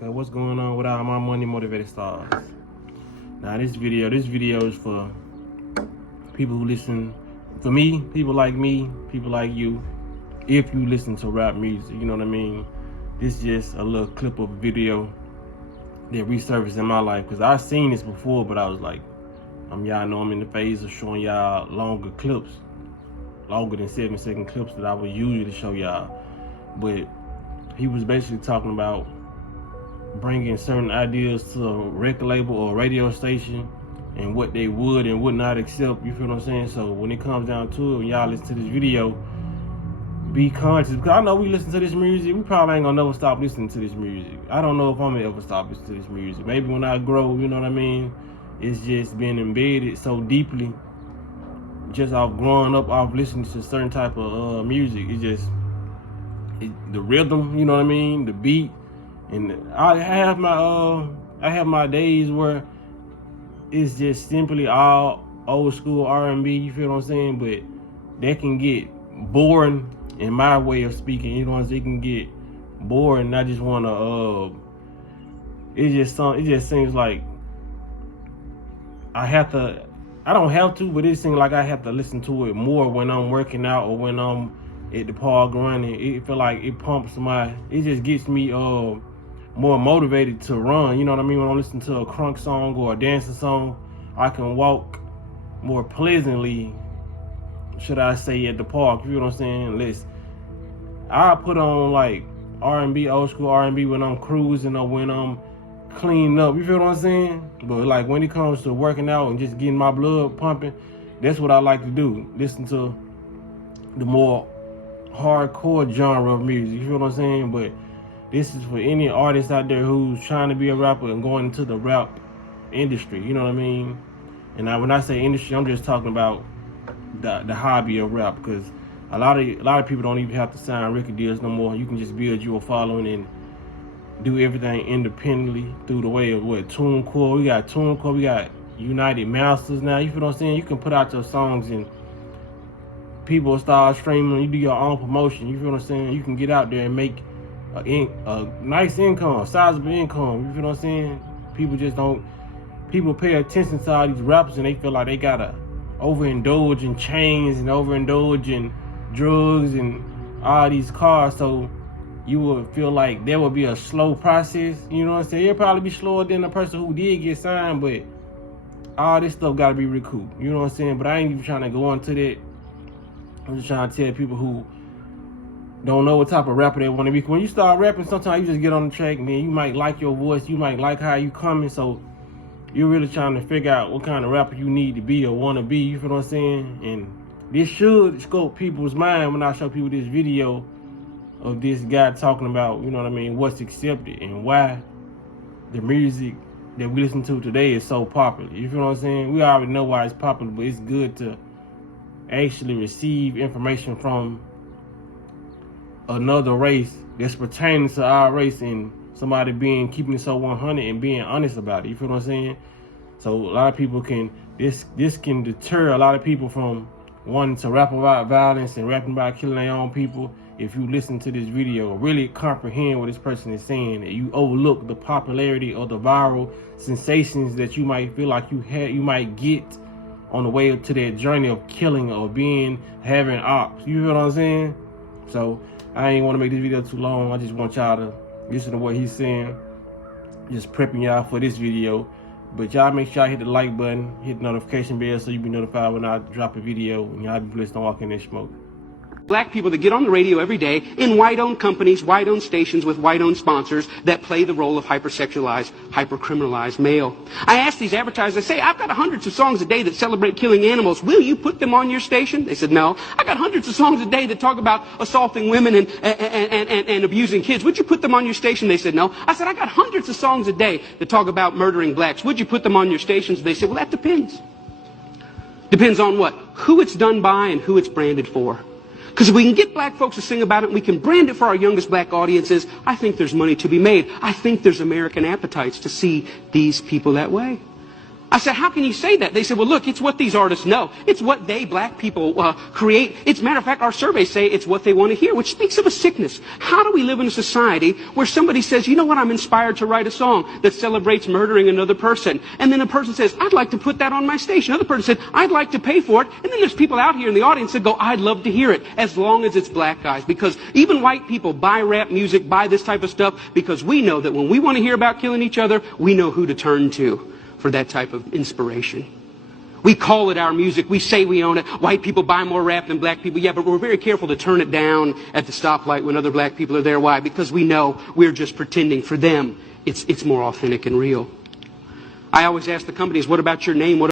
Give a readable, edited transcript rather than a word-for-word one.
Okay, what's going on with all my money motivated stars? Now this video is for people who listen, for me, people like me, people like you, if you listen to rap music, you know what I mean? This is just a little clip of a video that resurfaced in my life, because I've seen this before, but I was like, y'all know I'm in the phase of showing y'all longer clips, longer than 7-second clips that I would usually show y'all. But he was basically talking about bringing certain ideas to a record label or a radio station and what they would and would not accept, you feel what I'm saying? So when it comes down to it, when y'all listen to this video, be conscious, because I know we listen to this music, we probably ain't gonna never stop listening to this music. I don't know if I'm gonna ever stop listening to this music. Maybe when I grow, you know what I mean? It's just been embedded so deeply, just off growing up, off listening to certain type of music. It's just, the rhythm, you know what I mean? The beat. And I have my days where it's just simply all old school R&B, you feel what I'm saying? But that can get boring in my way of speaking, you know what I'm saying? It can get boring. I just wanna it just seems like I don't have to, but it seems like I have to listen to it more when I'm working out or when I'm at the park running. It feel like it pumps it just gets me more motivated to run, you know what I mean? When I listen to a crunk song or a dancing song, I can walk more pleasantly, should I say, at the park, you know what I'm saying? I put on like R&B, old school R&B when I'm cruising or when I'm cleaning up, you feel what I'm saying? But like when it comes to working out and just getting my blood pumping, that's what I like to do. Listen to the more hardcore genre of music, you feel what I'm saying? But this is for any artist out there who's trying to be a rapper and going into the rap industry, you know what I mean? And when I say industry, I'm just talking about the hobby of rap, because a lot of people don't even have to sign record deals no more. You can just build your following and do everything independently through the way of TuneCore. We got TuneCore, we got United Masters now, you feel what I'm saying? You can put out your songs and people start streaming, you do your own promotion, you feel what I'm saying? You can get out there and make a nice income, sizable income, you feel what I'm saying? People pay attention to all these rappers and they feel like they gotta overindulge in chains and overindulge in drugs and all these cars, so you would feel like there would be a slow process, you know what I'm saying? It'll probably be slower than the person who did get signed, but all this stuff gotta be recouped, you know what I'm saying? But I ain't even trying to go into that. I'm just trying to tell people who don't know what type of rapper they want to be. When you start rapping, sometimes you just get on the track and then you might like your voice, you might like how you coming, so you're really trying to figure out what kind of rapper you need to be or want to be, you feel what I'm saying? And this should scope people's mind when I show people this video of this guy talking about, you know what I mean, what's accepted and why the music that we listen to today is so popular. You feel what I'm saying? We already know why it's popular, but it's good to actually receive information from another race that's pertaining to our race, and somebody keeping it so 100 and being honest about it. You feel what I'm saying? So a lot of people this can deter a lot of people from wanting to rap about violence and rapping about killing their own people. If you listen to this video, really comprehend what this person is saying, and you overlook the popularity or the viral sensations that you might feel like you might get on the way to that journey of killing or having ops. You feel what I'm saying? So I ain't want to make this video too long. I just want y'all to listen to what he's saying. Just prepping y'all for this video. But y'all make sure y'all hit the like button, hit the notification bell so you be notified when I drop a video, and y'all be blessed on walking that smoke. Black people that get on the radio every day in white-owned companies, white-owned stations with white-owned sponsors that play the role of hypersexualized, hyper-criminalized male. I ask these advertisers, I say, I've got hundreds of songs a day that celebrate killing animals. Will you put them on your station? They said, no. I got hundreds of songs a day that talk about assaulting women and abusing kids. Would you put them on your station? They said, no. I said, I got hundreds of songs a day that talk about murdering blacks. Would you put them on your stations? They said, well, that depends. Depends on what? Who it's done by and who it's branded for. Because if we can get black folks to sing about it, and we can brand it for our youngest black audiences, I think there's money to be made. I think there's American appetites to see these people that way. I said, how can you say that? They said, well, look, it's what these artists know. It's what they, black people, create. It's, matter of fact, our surveys say it's what they want to hear, which speaks of a sickness. How do we live in a society where somebody says, you know what, I'm inspired to write a song that celebrates murdering another person. And then a person says, I'd like to put that on my station. Another person said, I'd like to pay for it. And then there's people out here in the audience that go, I'd love to hear it, as long as it's black guys. Because even white people buy rap music, buy this type of stuff, because we know that when we want to hear about killing each other, we know who to turn to for that type of inspiration. We call it our music. We say we own it. White people buy more rap than black people. Yeah, but we're very careful to turn it down at the stoplight when other black people are there. Why? Because we know we're just pretending. For them, it's more authentic and real. I always ask the companies, what about your name? What